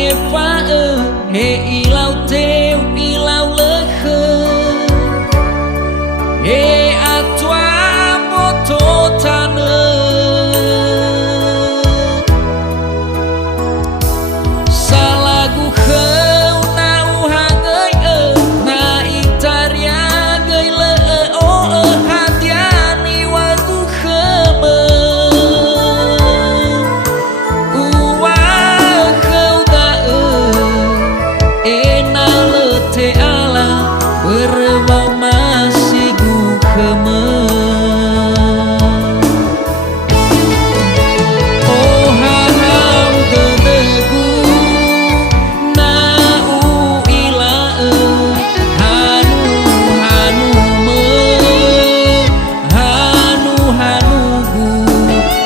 nghe phá he ilau teu ilau lơ khơ he atwa moto tana salagu khâu nau hangai na itaria gai le o hatiani wagu khama berbau masih gukema oh haham gedegu na uila hanu hanu me hanu hanugu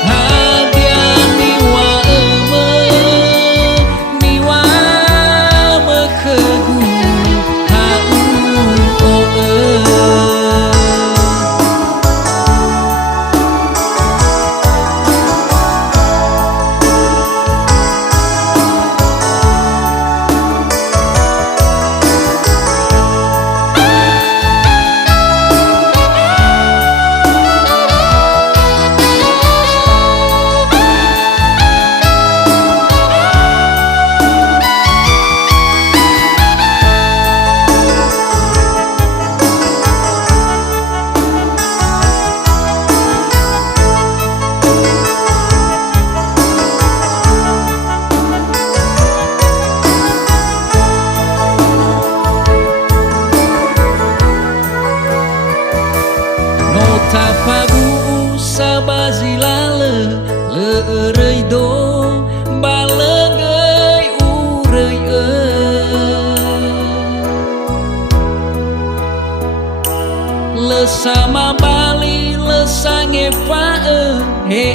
hadiani wa eme niwa mekegu tapabu sabazilale leureuy do baleugeuy ureuy le sama bali le sange fa he